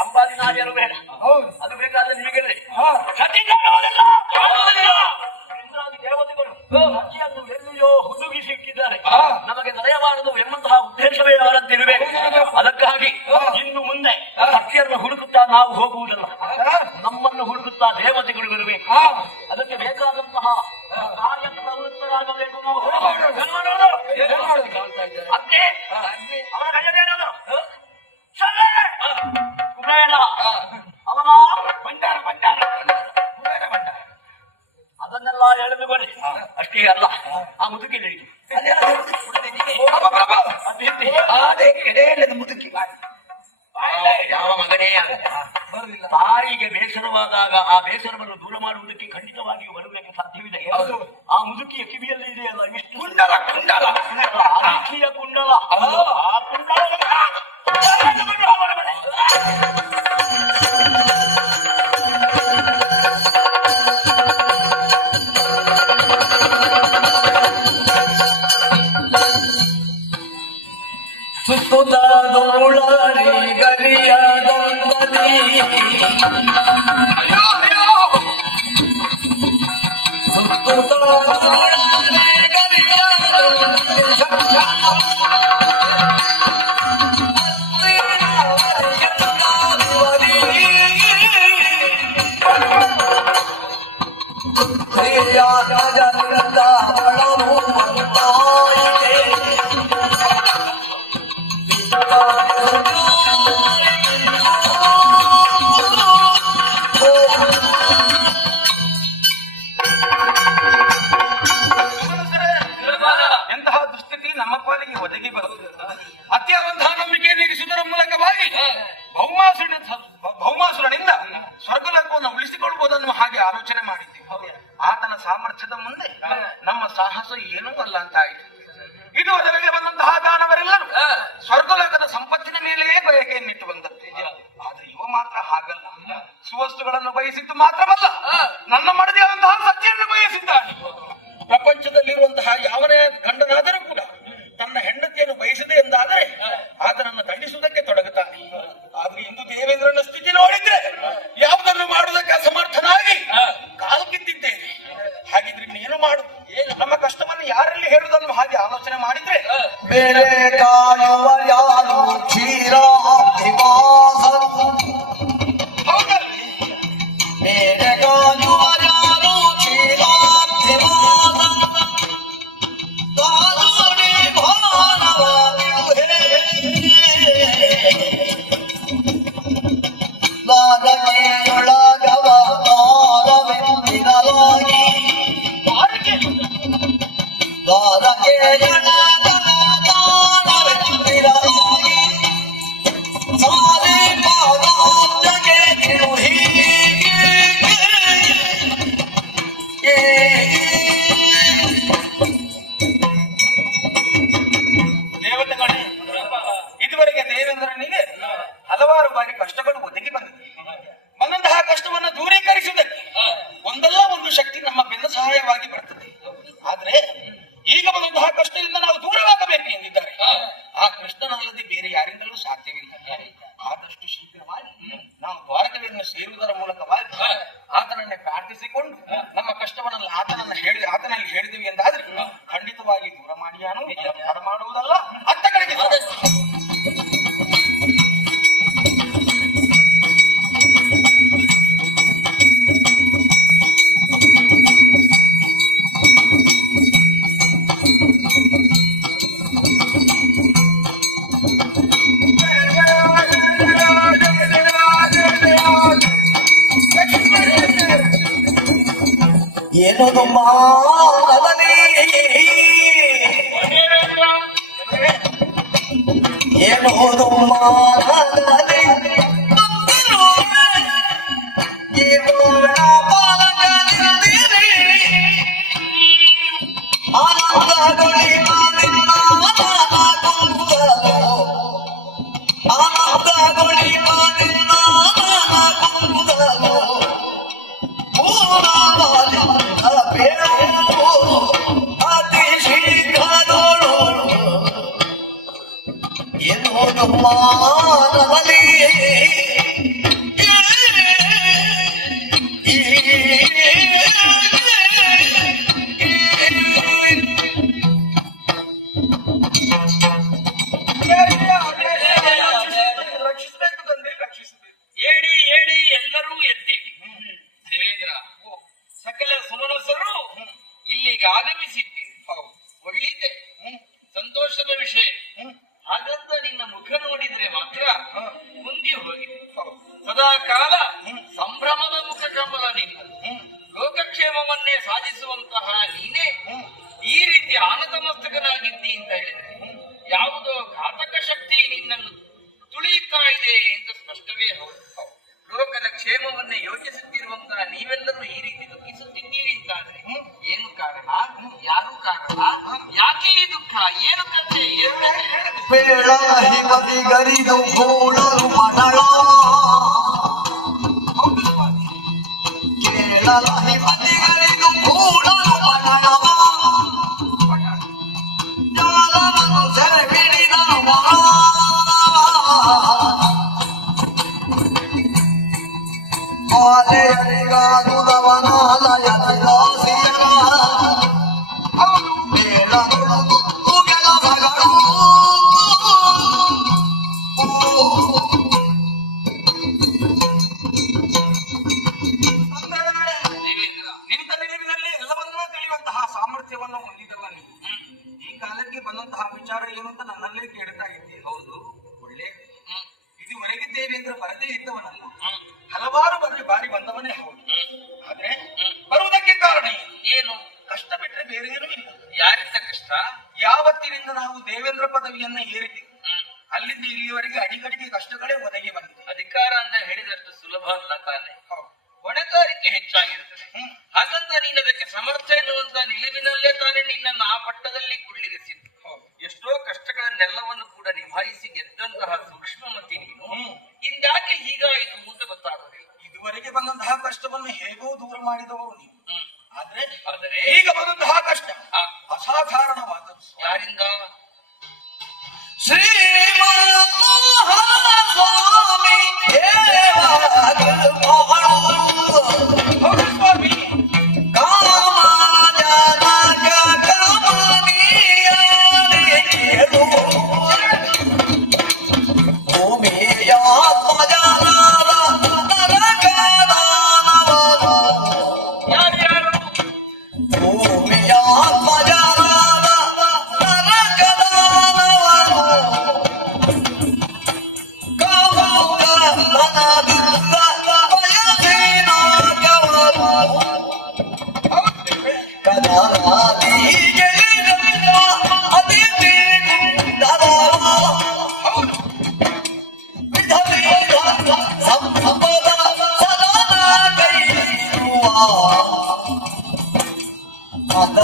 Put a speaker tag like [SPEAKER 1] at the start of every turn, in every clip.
[SPEAKER 1] ಅಂಬಾದಿನಾದಿಯರು ಬೇಡ ಅದು ಬೇಕಾದ್ರೆ ನಿಮಗೆ ದೇವತೆಗಳು ಅಕ್ಕಿಯನ್ನು ನಮಗೆ ಎಂಬಂತಹ ಉದ್ದೇಶವೇ ಅವರದ್ದಿರಬೇಕು ಅದಕ್ಕಾಗಿ ಇನ್ನು ಮುಂದೆ ಅಕ್ಕಿಯನ್ನು ಹುಡುಕುತ್ತಾ ನಾವು ಹೋಗುವುದಲ್ಲ. ನಮ್ಮನ್ನು ಹುಡುಕುತ್ತಾ ದೇವತೆಗಳು
[SPEAKER 2] ಇರಬೇಕು
[SPEAKER 1] ಅದಕ್ಕೆ
[SPEAKER 2] ಬೇಕಾದ అందుకి
[SPEAKER 1] ఎక్కిబియల్ కుండల
[SPEAKER 2] కుండల
[SPEAKER 1] కుండల కుండల ಸುಸುದಾದೋಳರಿ ಗರಿಯ
[SPEAKER 2] ದಂಬದಿ या न जाने ವಸ್ತುಗಳನ್ನು ಬಯಸಿದ್ದು ಮಾತ್ರವಲ್ಲ ನನ್ನ ಮಡದಿಯಾದಂತಹ ಸತ್ಯವನ್ನು ಬಯಸಿದ್ದಾನೆ. ಪ್ರಪಂಚದಲ್ಲಿರುವಂತಹ ಯಾವನೇ ಗಂಡನಾದರೂ ಕೂಡ ತನ್ನ ಹೆಂಡತಿಯನ್ನು ಬಯಸಿದೆ ಎಂದಾದರೆ ಆತನನ್ನು ದಂಡಿಸುವುದಕ್ಕೆ ತೊಡಗುತ್ತಾನೆ. ಆದ್ರೆ ಇಂದು ದೇವೇಂದ್ರನ ಸ್ಥಿತಿ ನೋಡಿದ್ರೆ ಯಾವುದನ್ನು ಮಾಡುವುದಕ್ಕೆ ಅಸಮರ್ಥನಾಗಿ ಕಾಲು ಕಿತ್ತಿದ್ದೇನೆ. ಹಾಗಿದ್ರೆ ಏನು ಮಾಡುದು ನಮ್ಮ ಕಷ್ಟವನ್ನು ಯಾರಲ್ಲಿ ಹೇಳುವುದನ್ನು ಹಾಗೆ ಆಲೋಚನೆ ಮಾಡಿದ್ರೆ
[SPEAKER 1] ಬೇರೆ
[SPEAKER 3] मां हे அம்மா ಲೋಕಕ್ಷೇಮವನ್ನೇ ಸಾಧಿಸುವಂತಹ ನೀನೇ ಈ ರೀತಿ ಆನಂದಮಸ್ತಕನಾಗಿದ್ದಿ ಅಂತ ಹೇಳಿದ್ರೆ ಯಾವುದೋ ಘಾತಕ ಶಕ್ತಿ ನಿನ್ನನ್ನು ತುಳಿಯುತ್ತಾ ಇದೆ ಅಂತ ಸ್ಪಷ್ಟವೇ ಹೌದು. ಲೋಕದ ಕ್ಷೇಮವನ್ನೇ ಯೋಚಿಸುತ್ತಿರುವಂತಹ ನೀವೆಲ್ಲರೂ ಈ ರೀತಿ ದುಃಖಿಸುತ್ತಿದ್ದೀರಿ ಅಂತಾದ್ರೆ ಏನು ಕಾರಣ? ಯಾರು ಕಾರಣ? ಯಾಕೆ ಈ ದುಃಖ? ಏನು ಕಥೆ? ಏನು ಕಥೆ?
[SPEAKER 2] ಹಿಮತಿ ಗರಿದು ಪದವಿಯನ್ನ
[SPEAKER 3] ಏರಿದೆ.
[SPEAKER 2] ಅಲ್ಲಿಂದ ಇಲ್ಲಿಯವರೆಗೆ ಅಡಿಗಡಿಗೆ ಕಷ್ಟಗಳೇ ಒದಗಿ ಬಂದಿದೆ.
[SPEAKER 3] ಅಧಿಕಾರ ಅಂತ ಹೇಳಿದಷ್ಟು ಸುಲಭ ಅಲ್ಲ ತಾನೆ. ಹೊಣೆಗಾರಿಕೆ ಹೆಚ್ಚಾಗಿರುತ್ತದೆ. ಹಾಗಂತ ನೀನು ಅದಕ್ಕೆ ಸಮರ್ಥ ಎನ್ನುವಂತ ನಿಲುವಿನಲ್ಲೇ ತಾನೇ ನಿನ್ನನ್ನು ಆ ಪಟ್ಟದಲ್ಲಿ ಕುಳ್ಳಿರಿಸಿದ್ದು. ಎಷ್ಟೋ ಕಷ್ಟಗಳನ್ನೆಲ್ಲವನ್ನು ಕೂಡ ನಿಭಾಯಿಸಿ ಗೆದ್ದಂತಹ ಸೂಕ್ಷ್ಮಮತಿ ನೀನು. ಇಂದಾಕೆ ಹೀಗಾಯಿತು ಅಂತ ಗೊತ್ತಾಗುವುದಿಲ್ಲ
[SPEAKER 2] ಇದುವರೆಗೆ ಬಂದಂತಹ ಕಷ್ಟವನ್ನು ಹೇಗೋ ದೂರ ಮಾಡಿದವರು ನೀವು.
[SPEAKER 3] ಹ್ಮ್.
[SPEAKER 2] ಆದ್ರೆ
[SPEAKER 3] ಆದರೆ
[SPEAKER 2] ಈಗ ಬಂದಂತಹ ಕಷ್ಟ.
[SPEAKER 3] ಆ,
[SPEAKER 1] ಮದ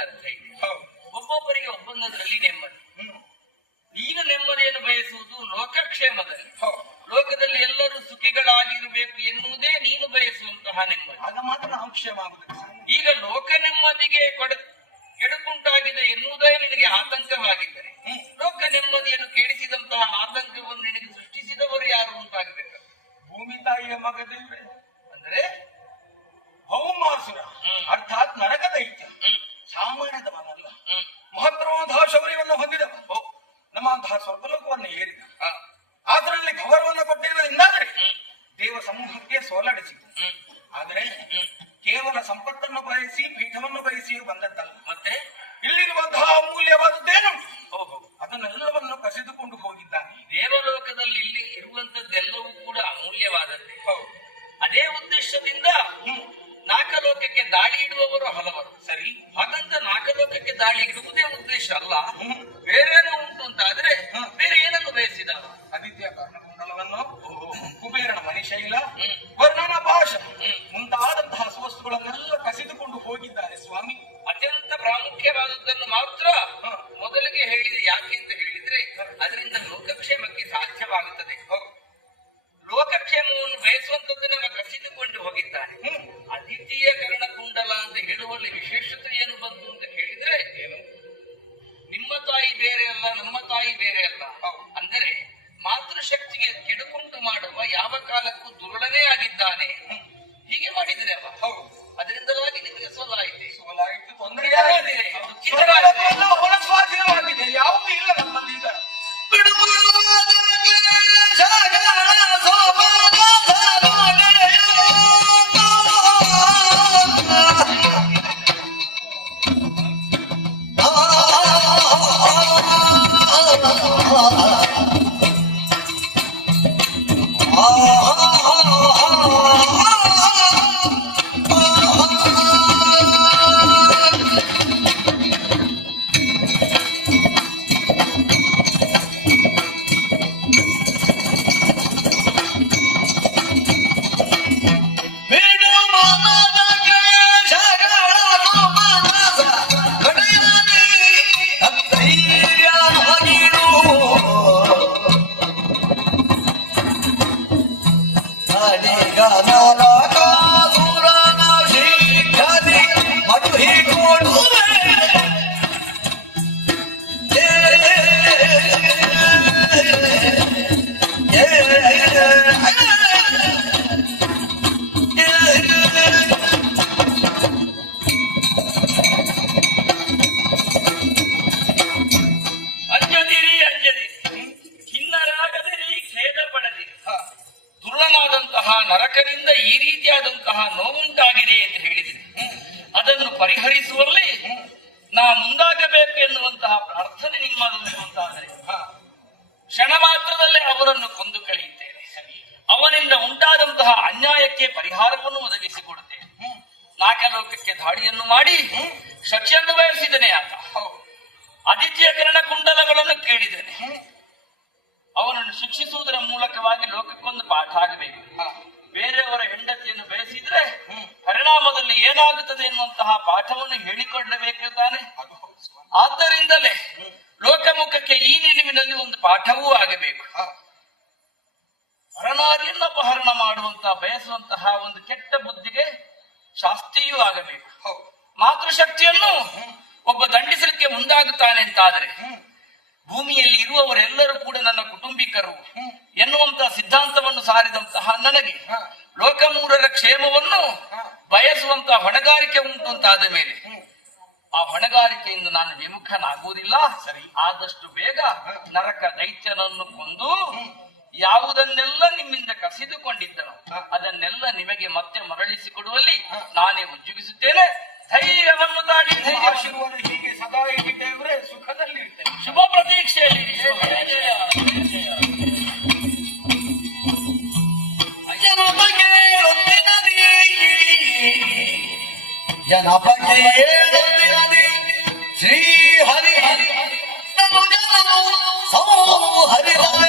[SPEAKER 3] ಅರ್ಥ ಇದೆ
[SPEAKER 2] ಹೌದು.
[SPEAKER 3] ಒಬ್ಬೊಬ್ಬರಿಗೆ ಒಬ್ಬೊಂದರಲ್ಲಿ ನೆಮ್ಮದಿ. ನೀನು ನೆಮ್ಮದಿಯನ್ನು ಬಯಸುವುದು ಲೋಕಕ್ಷೇಮದಲ್ಲಿ. ಲೋಕದಲ್ಲಿ ಎಲ್ಲರೂ ಸುಖಿಗಳಾಗಿರಬೇಕು ಎನ್ನುವುದೇ ನೀನು ಬಯಸುವಂತಹ ನೆಮ್ಮದಿ.
[SPEAKER 2] ಆಗ ಮಾತ್ರ ನಾವು ಕ್ಷೇಮ
[SPEAKER 3] ಈಗ ಲೋಕ ನೆಮ್ಮದಿಗೆ ಕೊಡ ಕೆಡುಕುಂಟಾಗಿದೆ ಎನ್ನುವುದೇ ನಿನಗೆ ಆತಂಕವಾಗಿದ್ದರೆ ಲೋಕ ನೆಮ್ಮದಿಯನ್ನು ಕೇಳಿಸಿದಂತಹ ಆತಂಕವನ್ನು ನಿನಗೆ ಸೃಷ್ಟಿಸಿದವರು ಯಾರು ಉಂಟಾಗಬೇಕು?
[SPEAKER 2] ಭೂಮಿ ತಾಯಿಯ ಮಗದಿಲ್ವೇ?
[SPEAKER 3] ಅಂದ್ರೆ?
[SPEAKER 2] ಭೌಮಾಸುರ. ಅರ್ಥಾತ್ ನರಕ ದೈತ್ಯ
[SPEAKER 3] ನಾಕಲೋಕಕ್ಕೆ ದಾಳಿ ಇಡುವವರು ಹಲವರು.
[SPEAKER 2] ಸರಿ?
[SPEAKER 3] ಹಾಗಂತ ನಾಕಲೋಕಕ್ಕೆ ದಾಳಿ ಇಡುವುದೇ ಉದ್ದೇಶ ಅಲ್ಲ. ಬೇರೇನೋ ಉಂಟು ಅಂತ ಆದ್ರೆ ಬೇರೆ ಏನನ್ನು ಬಯಸಿದ?
[SPEAKER 2] ಆದಿತ್ಯ ಕರ್ಣಕುಂಡಲವನ್ನು ಕುಬೇರನ ಮಣಿಶೈಲ
[SPEAKER 3] ಹ್ಮ್.
[SPEAKER 2] ವರ್ಣನ ಭಾಷ. ಮುಂತಾದಂತಹ ಸುವಸ್ತುಗಳನ್ನೆಲ್ಲ ಕಸಿದುಕೊಂಡು ಹೋಗಿದ್ದಾನೆ ಸ್ವಾಮಿ.
[SPEAKER 3] ಅತ್ಯಂತ ಪ್ರಾಮುಖ್ಯವಾದದ್ದನ್ನು ಮಾತ್ರ. ಮೊದಲಿಗೆ ಹೇಳಿದೆ. ಯಾಕೆ ಅಂತ ಹೇಳಿದ್ರೆ ಅದರಿಂದ ಲೋಕಕ್ಷೇಮಕ್ಕೆ ಸಾಧ್ಯವಾಗುತ್ತದೆ. ಲೋಕಕ್ಷೇಮವನ್ನು ಬಯಸುವಂತದ್ದನ್ನೆಲ್ಲ ಕಸಿದುಕೊಂಡು ಹೋಗಿದ್ದಾನೆ.
[SPEAKER 2] ಅದಿತೀಯ
[SPEAKER 3] ಅದ್ವಿತೀಯ ಕರ್ಣ ಕುಂಡಲ ಅಂತ ಹೇಳುವಲ್ಲಿ ವಿಶೇಷತೆ ಏನು ಬಂತು ಅಂತ ಕೇಳಿದ್ರೆ ನಿಮ್ಮ ತಾಯಿ ಬೇರೆ ಅಲ್ಲ ನಮ್ಮ ತಾಯಿ ಬೇರೆ ಅಲ್ಲ. ಅಂದರೆ ಮಾತೃಶಕ್ತಿಗೆ ಕೆಡುಕುಂಟು ಮಾಡುವ ಯಾವ ಕಾಲಕ್ಕೂ ದುರುಳನೇ ಆಗಿದ್ದಾನೆ. ಎನ್ನುವಂತಹ ಪ್ರಾರ್ಥನೆ ನಿಮ್ಮದುಂಟು ಅಂತಾದರೆ ಕ್ಷಣ ಮಾತ್ರದಲ್ಲೇ ಅವರನ್ನು ಕೊಂದು ಕಳೆಯುತ್ತೇನೆ. ಅವನಿಂದ ಉಂಟಾದಂತಹ ಅನ್ಯಾಯಕ್ಕೆ ಪರಿಹಾರವನ್ನು ಒದಗಿಸಿಕೊಡುತ್ತೇನೆ. ನಾಕಲೋಕಕ್ಕೆ ದಾಡಿಯನ್ನು ಮಾಡಿ ಶಕ್ಷಿಯನ್ನು ಬಯಸಿದನೆ ಆತ. ಆದಿತ್ಯ ಕಿರಣ ಕುಂಡಲಗಳನ್ನು ಕೇಳಿದ್ದೇನೆ ಅವನನ್ನು ಶಿಕ್ಷಿಸುವುದರ ಮೂಲಕವಾಗಿ ಲೋಕಕ್ಕೊಂದು ಪಾಠ ಆಗಬೇಕು. ಬೇರೆಯವರ ಹೆಂಡತಿಯನ್ನು ಬಯಸಿದ್ರೆ ಪರಿಣಾಮದಲ್ಲಿ ಏನಾಗುತ್ತದೆ ಎನ್ನುವಂತಹ ಪಾಠವನ್ನು ಹೇಳಿಕೊಡಬೇಕು ತಾನೆ ಆದ್ದರಿಂದಲೇ ಲೋಕಮುಖಕ್ಕೆ ಈ ನಿಲುವಿನಲ್ಲಿ ಒಂದು ಪಾಠವೂ ಆಗಬೇಕು. ಹರಣಾದಿಯನ್ನು ಅಪಹರಣ ಮಾಡುವಂತಹ ಬಯಸುವಂತಹ ಒಂದು ಕೆಟ್ಟ ಬುದ್ಧಿಗೆ ಶಾಸ್ತಿಯೂ ಆಗಬೇಕು. ಮಾತೃಶಕ್ತಿಯನ್ನು ಒಬ್ಬ ದಂಡಿಸಲಿಕ್ಕೆ ಮುಂದಾಗುತ್ತಾನೆ ಅಂತಾದರೆ ಭೂಮಿಯಲ್ಲಿ ಇರುವವರೆಲ್ಲರೂ ಕೂಡ ನನ್ನ ಕುಟುಂಬಿಕರು ಎನ್ನುವಂತಹ ಸಿದ್ಧಾಂತವನ್ನು ಸಾರಿದಂತಹ ನನಗೆ ಲೋಕಮೂರರ ಕ್ಷೇಮವನ್ನು ಬಯಸುವಂತಹ ಹೊಣೆಗಾರಿಕೆ ಉಂಟು ಅಂತಾದ ಮೇಲೆ ಆ ಹೊಣೆಗಾರಿಕೆಯಿಂದ ನಾನು ವಿಮುಖನಾಗುವುದಿಲ್ಲ. ಸರಿ. ಆದಷ್ಟು ಬೇಗ ನರಕ ದೈತ್ಯನನ್ನು ಕೊಂದು ಯಾವುದನ್ನೆಲ್ಲ ನಿಮ್ಮಿಂದ ಕಸಿದುಕೊಂಡಿದ್ದನು ಅದನ್ನೆಲ್ಲ ನಿಮಗೆ ಮತ್ತೆ ಮರಳಿಸಿಕೊಡುವಲ್ಲಿ ನಾನೇ ಉಜ್ಜುಗಿಸುತ್ತೇನೆ ಧೈರ್ಯವನ್ನು ತಾಳಿ. ಧೈರ್ಯ
[SPEAKER 2] ಹೀಗೆ ಸದಾ ಇಟ್ಟಿದ್ದೇವ್ರೆ ಸುಖದಲ್ಲಿ
[SPEAKER 3] ಶುಭ ಪ್ರತೀಕ್ಷೆಯಲ್ಲಿ. గణపతి శ్రీ హరి హరి నము జనము సమూహము హరి రామ